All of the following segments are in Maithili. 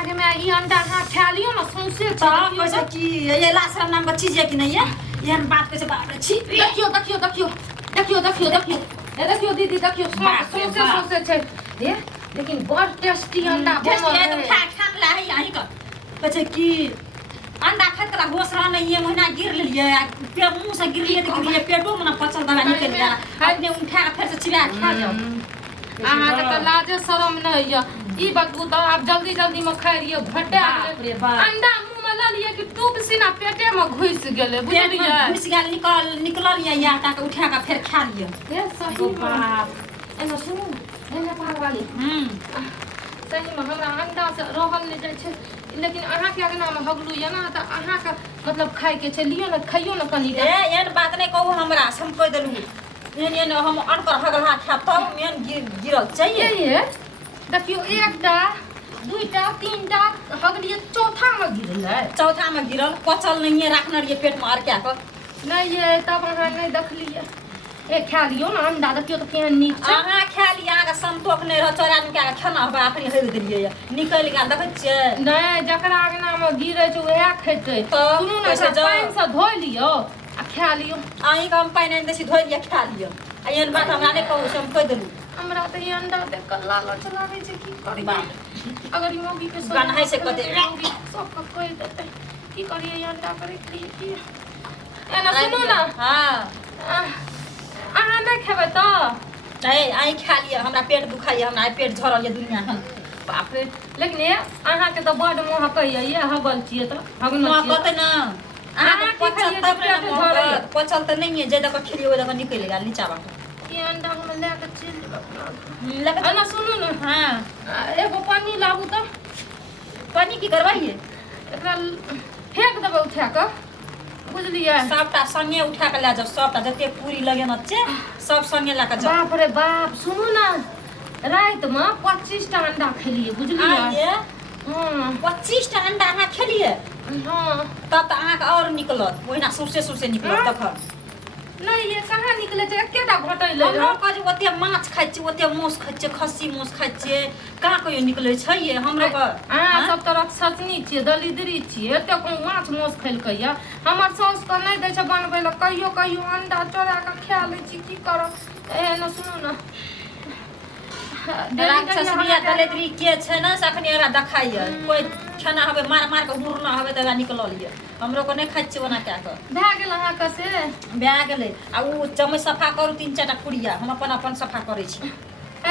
आगे में ये अंडा हाथ खा लियो ना सौंसे कैसे कि ये लासरा नाम का चीज है कि नहीं है ये बात कैसे बाप रे छी देखियो देखियो देखियो देखियो देखियो देखियो ए देखियो दीदी देखियो सौंसे सौंसे छे ए लेकिन बहुत टेस्टी अंडा टेस्टी है तो खा ला है यही का कैसे कि अंडा खात कला घोसरा नहीं है महीना गिर लिए पेट मुंह से गिर लिए तो गिर लिए पेटो में ना पचल दवा निकल गया अपने उठा के फिर से चिबा खा जाओ अहाँ के त लाजे शरम नहीं है ई बतबू तो आप जल्दी जल्दी में खा लियो भटे रे बाप अंडा मुंह में ला लिए कि टूप सीना पेटे में घुस गेले बुझलिए घुस गेल निकल लिए या आटा के उठा के फिर खा लियो ए सही बाप एना सुनु एना पागवाली सही में हमरा अंडा से रहल नहीं जाय छै लेकिन अहाँ के अगना में हगलू या ना त अहाँ का मतलब खाए के छै लियो ना खाइयो ना कनी ए एन बात नहीं कहू हमरा हम कह देलू एन हम अनकर हगला खा तब मेन गिरल चाहिए ये देखियो एकटा दुईटा तीनटा हगलिए चौथा में गिरलै चौथा में गिरल पचल नहीं है रखना रहिए पेट में आर क्या कर नहीं ये तब अहाँ नहीं देखलिए ए खा लियो ना अंडा देखियो तो केहन नीक छै अहाँ खा लिया अहाँ के संतोष नहीं रह चोरा निकाल के खाना होबा आखरी हेल देलिए निकल गेल देखे छिए नहीं जकरा अगना में गिरै छै वएह खेतै सुनू ना पानि से धोइ लियो आ खा लियो अहीं के हम पानि देसी धोइ लिया खा लियो आ एहन बात हमरा नहीं कहू से हम कह देलू हमरा त ये अंडा देख के लालच लागे छै की करी अगर ई मोगी के गाना है से कह दे सब का कह देतै की करिए ये अंडा करे के लिए की एना सुनू ना हां अहाँ नहीं खेबै त नहीं आई खा लिया हमरा पेट दुखाइए हमरा पेट झरल ये दुनिया हम बाप रे लेकिन ये अहाँ के त बड मोह कहैया ये हगल छिए त हगल मोह कहते ना अहाँ पचल तब ना पचल त नहीं है जे दक खेलिए ओ दक निकल गेल नीचा बाट ये अंडा हम लेके चल लेके ना सुनू ना हां एगो पानी लाबू त पानी की करवाइए एकरा फेंक देबै उठा के बुझलिए सबटा संगे उठा के ले जाओ सबटा जते पूरी लगे न छे सब संगे ला के जाओ बाप रे बाप सुनू ना रात में 25 टा अंडा खेलिए बुझलिए हां 25 टा अंडा अहाँ खेलिए हां तब त अहाँ के और निकलत ओहिना सुरसे निकलत तख नहीं ये कहाँ निकले छै एकेटा घटैले हमरा कह ओते माछ खाइ छी ओते मांस खाइ छी खस्सी मांस खाइ छी कहाँ कहियो निकले छै ये हमरा के अहाँ सब तरह सचनी छियै दलिदरी छियै एते को माछ मांस खेलकैया हमर साउस के नहीं दै छै बनबै ल कहियो कहियो अंडा चोरा के खा लै छी की करब एना सुनू ना राक्षस बिया दलिदरी के छै ना सखनी एकरा देखाइए कोई खाना हबे मार के मुरना हबे त निकल लिए हमरो को नहीं खाइ छी ओना क्या कर भए गेल अहाँ के से भए गेलै आ उ चम्मच सफा करू 3-4टा कुड़िया हम अपन सफा करै छी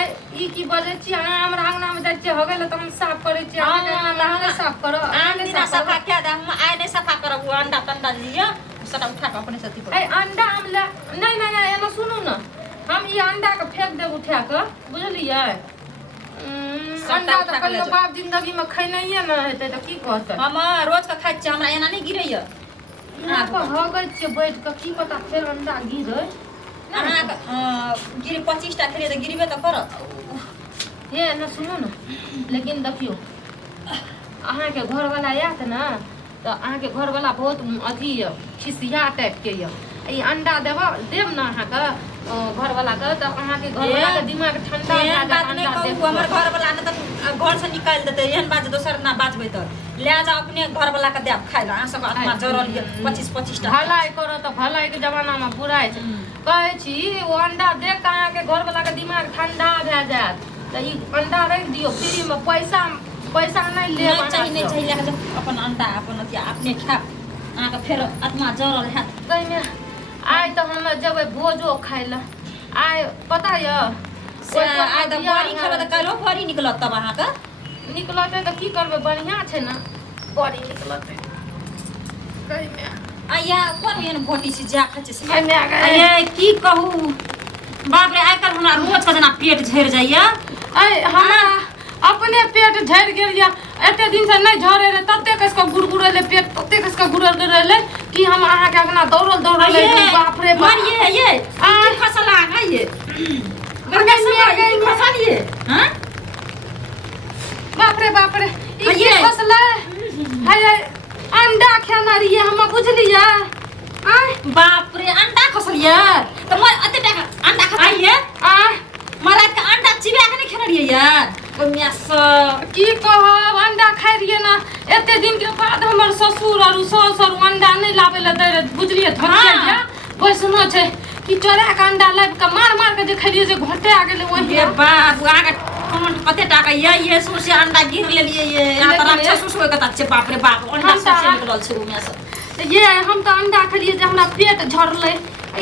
ए ई की बजै छी अहाँ हमरा अंगना में जाइ छी हो गेल त हम साफ करै छी अहाँ के साफ करो अंडा सफा क्या दे हम आइ नहीं सफा करब उ अंडा तंडा लिया सटा उठा के अपने से अथी ए अंडा हम नहीं एना सुनू ना हम ई अंडा के फेंक देब उठा के बुझलिए अंडा त कहियो बाप जिंदगी में खैनैये न हेतै त की कहतै हम रोज के खाइ छी हमरा एना नहीं गिरैया यहाँ पर हगै छियै बैठ के की पता फेर अंडा गिरै अहाँ गिर 25 टा खेलिए त गिरबे त करत ये न सुनो ना लेकिन देखियो अहाँ के घर वाला आयत ना त अहाँ के घर वाला बहुत अथी खिसिया टाइप के य ई अंडा देब ना अहाँ के घर वाला के त अहाँ के घर वाला के दिमाग ठंडा हो जात अंडा देब हमर घर वाला न त घर से निकाल देते एहन बात दोसर ना बाजबै त ले जा अपने घर वाला के देब खाइ ला अहाँ सब आत्मा जरल ये 25 टा भलाई करो त भलाई के जमाना में बुराई छै कहै छी ओ अंडा देख के अहाँ के घर वाला के दिमाग ठंडा भए जात त ई अंडा रख दियो फ्री में पैसा नहीं ले नहीं चाहिए अपन अंडा अपन अथी अपने खा अहाँ के फेर आत्मा जरल हैत कहीं में आइ तो हम जब भोजो खाइ ला आइ पता य आइ त बड़ी खेबै त कालो बड़ी निकलत तब अहाँ के निकलते त की करबै बढ़िया छै ना बड़ी निकलते कहीं में आया कोन एहन भोटी छी जा खाइ छी कहीं में आ गए ये की कहू बाप रे आइ काल हमरा रोज के जना पेट झड़ जाइया ए हमरा अपने पेट झड़ गेल या एते दिन से नहीं झरे रे तते कसका गुड़गुड़ेले पेट तते कसका गुड़गुड़ेले कि हम अहाँ के अगना दौड़ल बाप रे मारिए ये आ फसल आ गई ये बरका आ गई फसल ये हां बाप रे ये फसल है अंडा खाना रहिए हम बुझलिए बाप रे अंडा खसलिए त मोर अते टाका अंडा खाइए आ मारा के अंडा चिबा के नहीं खेना रहिए यार ओमे स की कहब अंडा खाइ रहिए ना एते दिन के बाद हमर ससुर और सास और अंडा नहीं लावे ले दे बुझलिए धकिया वैसनो छै कि चोरा के अंडा लाब के मार के जे खलिए जे घटे आ गेले वही ये बाप आगे कमेंट कते टाका ये सोसे अंडा गिर लेलिए ये या त राक्षस होय कत छै बाप रे बाप अंडा सबसे निकलल छै ओमे से ये हम तो अंडा खलिए जे हमरा पेट झरले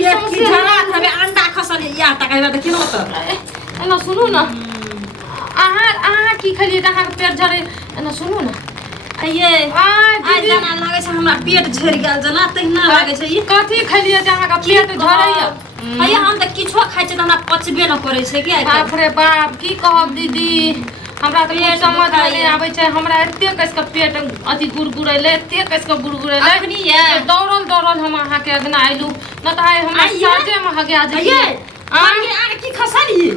ये की झरा हमें अंडा खसल या टाका हे त किनो त एना सुनू ना अहाँ की खलिए अहाँ के पेट झरे एना सुनू ना ये आज जना लागे छै हमरा पेट झड़ गेल जना तहिना लागे छै ई कथी खलिए जे अहाँ के पेट झरैया भैया हम त किछो खाइ छै त हमरा पचबे न करे छै कि बाप रे बाप की कहब दीदी हमरा त पेट समझ नहीं आबै छै हमरा एते कस के पेट अथी गुड़गुड़ैले एते कस के गुड़गुड़ैले अखनी ये दौड़ल हम अहाँ के अगना आइलू न त आइ हमरा साजे में हगे आ जाइए आगे की खसलिए